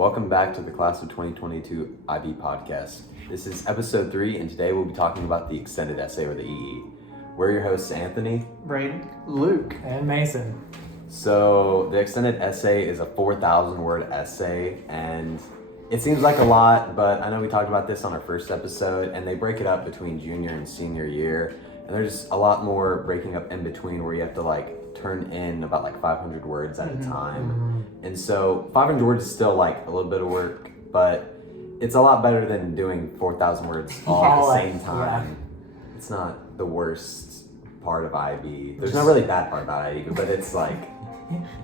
Welcome back to the Class of 2022 IB podcast. This is episode 3, and today we'll be talking about the extended essay, or the EE. We're your hosts, Anthony, Braden, Luke, and Mason. So the extended essay is a 4,000-word essay, and it seems like a lot, but I know we talked about this on our first episode, and they break it up between junior and senior year, and there's a lot more breaking up in between where you have to turn in about 500 words at a time. And so 500 words is still a little bit of work, but it's a lot better than doing 4,000 words all at the same time. Yeah. It's not the worst part of IB. There's no really bad part about IB, but it's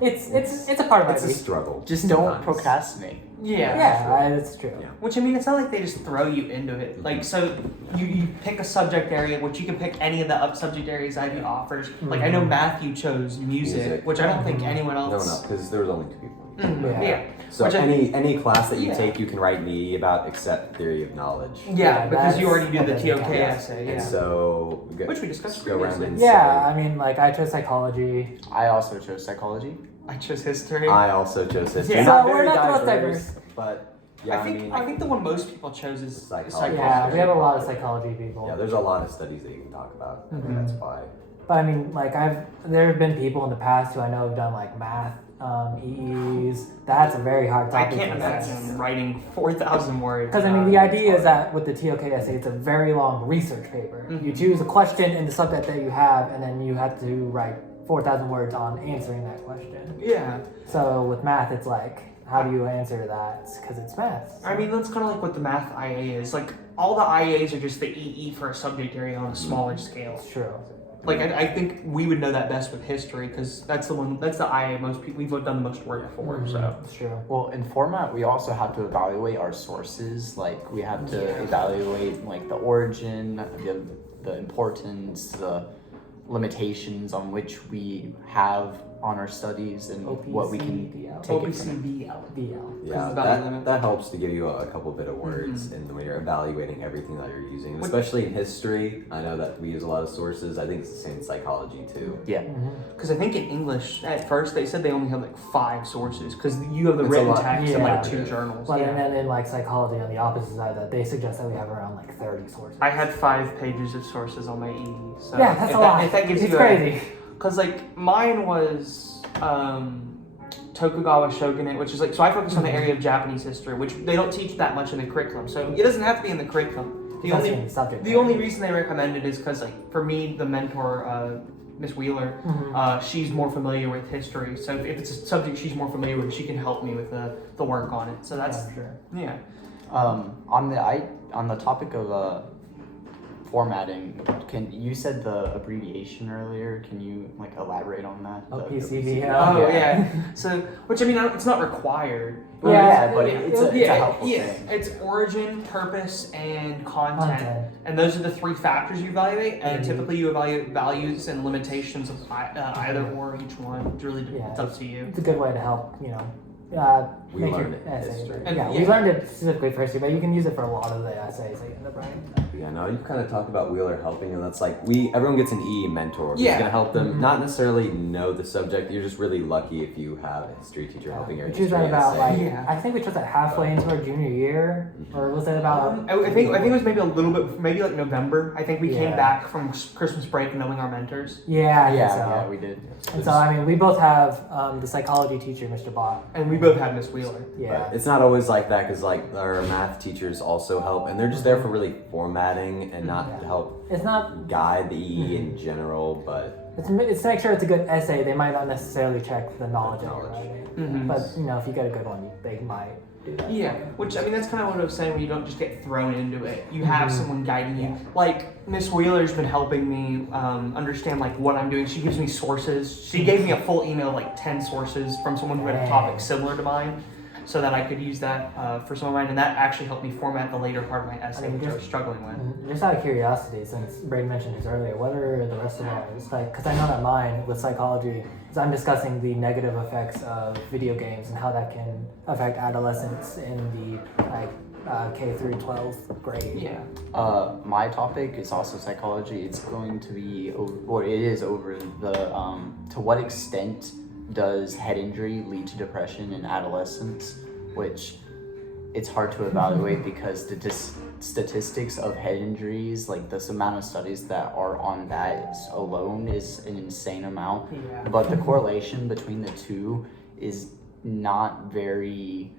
it's a part of it's IB. a struggle. Just don't procrastinate. Yeah, that's true. Yeah. Which, it's not like they just throw you into it. So you pick a subject area, which you can pick any of the subject areas IB offers. I know Matthew chose music, which I don't think anyone else. No, because there was only 2 people. Yeah. So any class that you take, you can write an EE about except theory of knowledge. Yeah, because you already do the TOK essay. And so, which we discussed go around previously. and I chose psychology. I also chose psychology. I chose history. I also chose history. Yeah. Not So very we're not the most diverse, diverse. but yeah, I think the one most people chose is Psychology. Yeah, we have a lot of psychology people. Yeah, there's a lot of studies that you can talk about. I think that's why. But there have been people in the past who I know have done math, EEs. That's a very hard I topic. can't imagine writing 4,000 words. Because the idea is that with the TOK essay, it's a very long research paper. You choose a question in the subject that you have, and then you have to write 4,000 words on answering that question. Yeah. So with math, it's how do you answer that? Because it's math. So. That's kind of what the math IA is. All the IAs are just the EE for a subject area on a smaller scale. It's true. I think we would know that best with history because that's the IA most people we've done the most work for. So it's true. Well, in format, we also have to evaluate our sources. We have to evaluate the origin, the importance, the limitations on which we have on our studies, and what we can take it from. OPCBL. Yeah, that helps to give you a couple bit of words in when you're evaluating everything that you're using, especially in history. I know that we use a lot of sources. I think it's the same in psychology too. Yeah. Because I think in English at first they said they only have 5 sources because you have the written text and 2 journals. But and then in psychology on the opposite side of that, they suggest that we have around 30 sources. I had 5 pages of sources on my EE. So yeah, that's a lot. If that gives it's you crazy. Because mine was Tokugawa shogunate, which is so I focus on the area of Japanese history, which they don't teach that much in the curriculum. So it doesn't have to be in the curriculum. The only reason they recommend it is because for me, the mentor, Miss Wheeler, she's more familiar with history. So if it's a subject she's more familiar with, she can help me with the work on it. So that's yeah. On the topic of formatting, you said the abbreviation earlier. Can you elaborate on that? OPCBL. Oh yeah. So which it's not required. But it's a helpful thing. It's origin, purpose, and content. And those are the 3 factors you evaluate. And typically you evaluate values and limitations of either or each one. It's really it's up to you. It's a good way to help We learned it in history. We learned it specifically for history, but you can use it for a lot of the essays that you end up writing. Yeah, no, you kind of talk about Wheeler helping, and that's everyone gets an EE mentor who's going to help them not necessarily know the subject. You're just really lucky if you have a history teacher helping your history essay. I think we chose that halfway into our junior year, or was it about? I think it was maybe a little bit, maybe November. I think we came back from Christmas break knowing our mentors. Yeah, we did. And so we both have the psychology teacher, Mr. Bott, and we both had Miss Wheeler. Yeah, but it's not always like that because our math teachers also help, and they're just there for really formatting and not to help. It's not guide the EE in general, but it's to make sure it's a good essay. They might not necessarily check the knowledge that you're writing, but if you get a good one, they might do that. Yeah, which that's kind of what I was saying. When you don't just get thrown into it, you have someone guiding you. Miss Wheeler's been helping me understand what I'm doing. She gives me sources. She gave me a full email 10 sources from someone who had a topic similar to mine, so that I could use that for some of mine, and that actually helped me format the later part of my essay, which I was struggling with. Just out of curiosity, since Braden mentioned this earlier, what are the rest of ours? Because I know that mine with psychology, I'm discussing the negative effects of video games and how that can affect adolescents in the K through 12th grade. Yeah. My topic is also psychology. It's going to be, or it is over the to what extent does head injury lead to depression in adolescence? which it's hard to evaluate because the statistics of head injuries, like this amount of studies that are on that alone is an insane amount. Yeah. But the correlation between the two is not very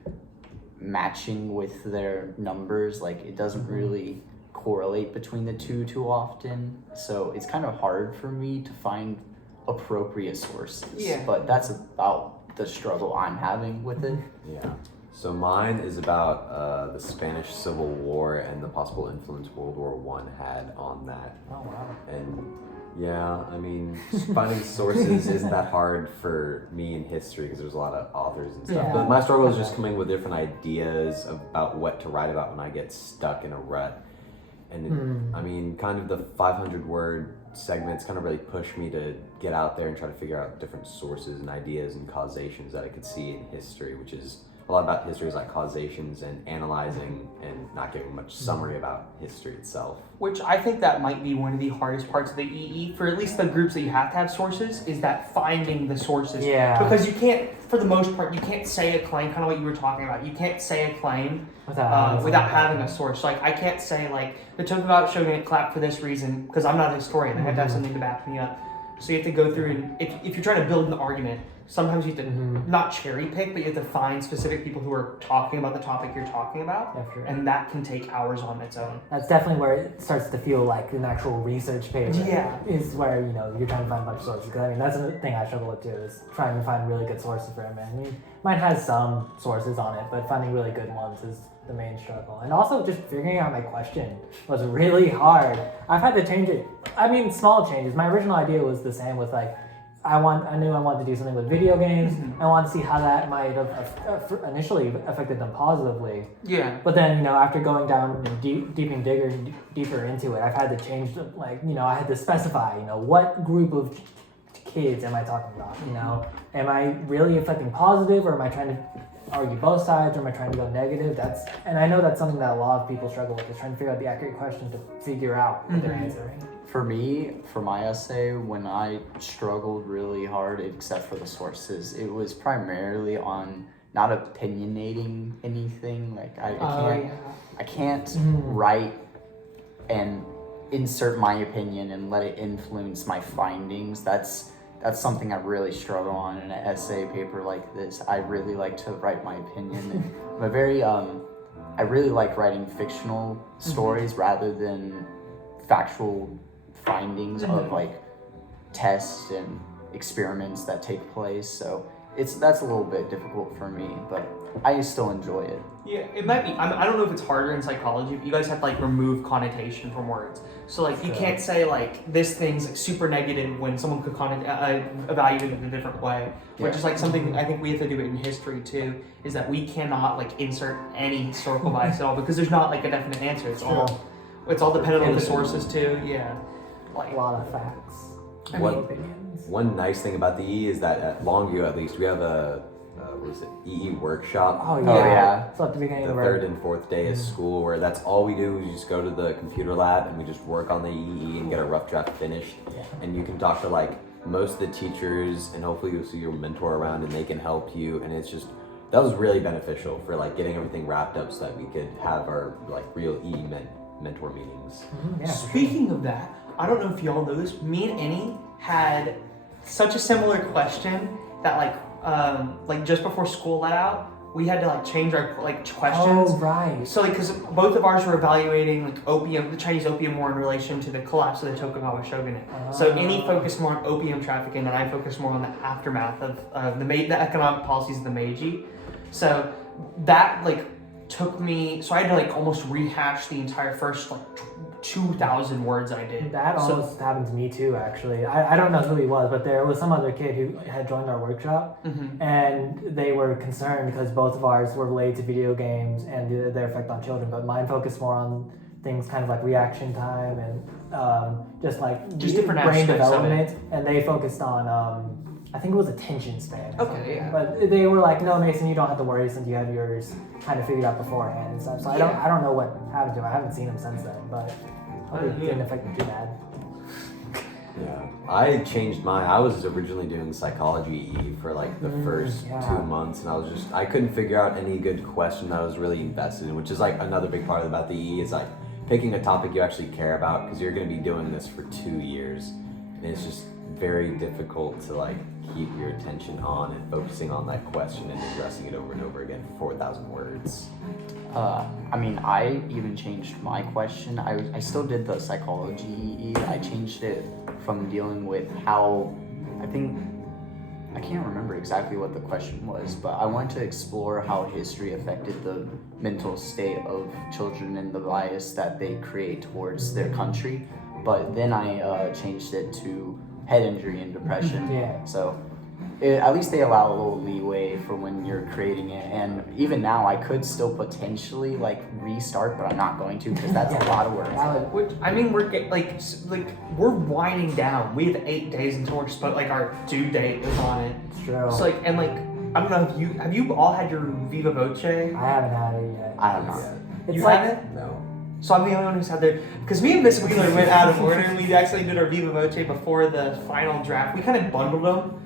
matching with their numbers. Like it doesn't really correlate between the two too often. So it's kind of hard for me to find appropriate sources. Yeah. But that's about the struggle I'm having with it. Yeah. So mine is about the Spanish Civil War and the possible influence World War I had on that. Oh wow. And yeah, I mean, finding sources isn't that hard for me in history because there's a lot of authors and stuff. Yeah. But my struggle is just coming with different ideas about what to write about when I get stuck in a rut. And I mean, kind of the 500-word segments kind of really push me to get out there and try to figure out different sources and ideas and causations that I could see in history, which is a lot about history is like causations and analyzing and not giving much summary about history itself. Which I think that might be one of the hardest parts of the EE, for at least the groups that you have to have sources, is that finding the sources. Yeah. Because you can't, for the most part, you can't say a claim, kind of what you were talking about. You can't say a claim without having a source. Like, I can't say, like, the Tokugawa Shogunate clapped for this reason, because I'm not a historian. I have to have something to back me up. So you have to go through and, if you're trying to build an argument, sometimes you have to not cherry pick, but you have to find specific people who are talking about the topic you're talking about, Yeah, sure. and that can take hours on its own. That's definitely where it starts to feel like an actual research paper. Yeah. Is where, you know, you're trying to find a bunch of sources. Because I mean, that's the thing I struggle with too, is trying to find really good sources for it. I mean, mine has some sources on it, but finding really good ones is the main struggle. And also just figuring out my question was really hard. I've had to change it. I mean, small changes. My original idea was the same with like, I knew I wanted to do something with video games. I wanted to see how that might have initially affected them positively. Yeah. But then, you know, after going down and deeper into it, I've had to change the, like, you know, I had to specify, you know, what group of kids am I talking about? You know, am I really affecting positive, or am I trying to argue both sides, or am I trying to go negative? And I know that's something that a lot of people struggle with, is trying to figure out the accurate question to figure out what they're answering. For me, for my essay, when I struggled really hard, except for the sources, it was primarily on not opinionating anything. Like I can't write and insert my opinion and let it influence my findings. That's something I really struggle on in an essay paper like this. I really like to write my opinion. And I'm a very I really like writing fictional stories rather than factual findings of like tests and experiments that take place. So that's a little bit difficult for me, but I still enjoy it. Yeah, it might be. I don't know if it's harder in psychology, but you guys have to like remove connotation from words. So like you can't say like this thing's like super negative when someone could evaluate it in a different way. Which is like something I think we have to do it in history too, is that we cannot like insert any historical bias at all, because there's not like a definite answer. It's all dependent on the sources too. Yeah. Like A lot of facts. Opinions. One nice thing about the EE is that at Longview, at least, we have a EE workshop. Oh Oh, yeah. So at the beginning The of third and fourth day of school, where that's all we do. We just go to the computer lab and we just work on the EE and get a rough draft finished. Yeah. And you can talk to like most of the teachers, and hopefully you'll see your mentor around and they can help you. And it's just, that was really beneficial for like getting everything wrapped up so that we could have our like real EE mentor meetings. Yeah, for sure. Speaking of that, I don't know if y'all know this. Me and Annie had such a similar question that like just before school let out, we had to like change our like questions. Oh, right. So like, because both of ours were evaluating like the Chinese opium war in relation to the collapse of the Tokugawa Shogunate. So Annie focused more on opium trafficking, and I focused more on the aftermath of the economic policies of the Meiji. So that like took me. So I had to like almost rehash the entire first like 2,000 words I did. That almost happened to me too, actually. I don't know who he was, but there was some other kid who had joined our workshop, and they were concerned because both of ours were related to video games and their effect on children, but mine focused more on things kind of like reaction time and just different brain aspects development, and they focused on I think it was attention span. Okay, yeah. But they were like, no, Mason, you don't have to worry since you have yours kind of figured out beforehand and stuff. So I don't know what happened to him. I haven't seen him since then, but hopefully it didn't affect me too bad. Yeah, I changed mine. I was originally doing psychology E for like the first yeah. 2 months, and I couldn't figure out any good question that I was really invested in, which is like another big part about the E is like picking a topic you actually care about because you're going to be doing this for 2 years, and it's just very difficult to like keep your attention on and focusing on that question and addressing it over and over again for 4,000 words. I mean, I even changed my question. I still did the psychology EE. I changed it from dealing with how, I can't remember exactly what the question was, but I wanted to explore how history affected the mental state of children and the bias that they create towards their country. But then I changed it to head injury and depression. Yeah. So at least they allow a little leeway for when you're creating it, and even now I could still potentially like restart, but I'm not going to because that's a lot of work. Which I mean, we're winding down. We have 8 days until we're supposed our due date is on it. It's true. So I don't know if have you all had your Viva Voce? I haven't had it yet. I have not. It's You like, haven't? No. So I'm the only one who's had their, because me and Miss Wheeler went out of order and we actually did our Viva Voce before the final draft. We kind of bundled them.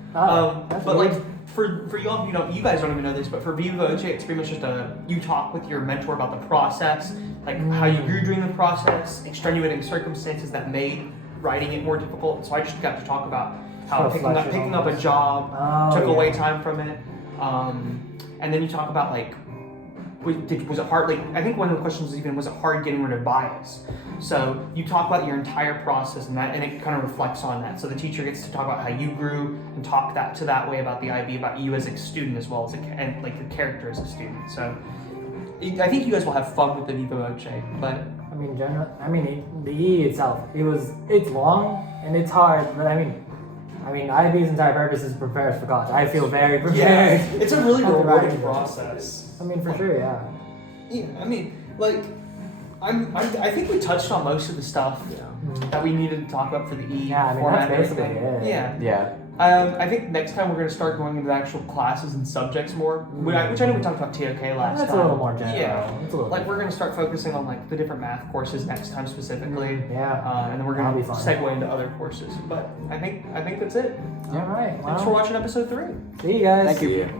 that's But weird. like for y'all, you guys don't even know this, but for Viva Voce, it's pretty much just you talk with your mentor about the process, like how you grew during the process, extenuating circumstances that made writing it more difficult. So I just got to talk about how Oh, picking up a job took yeah. away time from it, and then you talk about like. Was it hard? Like I think one of the questions was even, was it hard getting rid of bias? So you talk about your entire process and it kind of reflects on that. So the teacher gets to talk about how you grew and talk that way about the IB, about you as a student as well as and like the character as a student. So I think you guys will have fun with the Viva Voce, but the E itself, it's long and it's hard, but I mean, IB's entire purpose is to prepare us for college. I feel very prepared. it's a really After rewarding writing process. I mean, for sure, yeah. Yeah, I mean, like, I think we touched on most of the stuff that we needed to talk about for the E Yeah, I mean, format that's and basically everything. it. Yeah. Yeah. I think next time we're going to start going into the actual classes and subjects more, which I know we talked about TOK last That's time. a little more general. Yeah. It's a little Like, we're going to start focusing on, like, the different math courses next time specifically. Yeah. And then we're That'll going be to fun. segue into other courses. But I think that's it. All right. Thanks for watching episode 3. See you guys. Thank you. Yeah.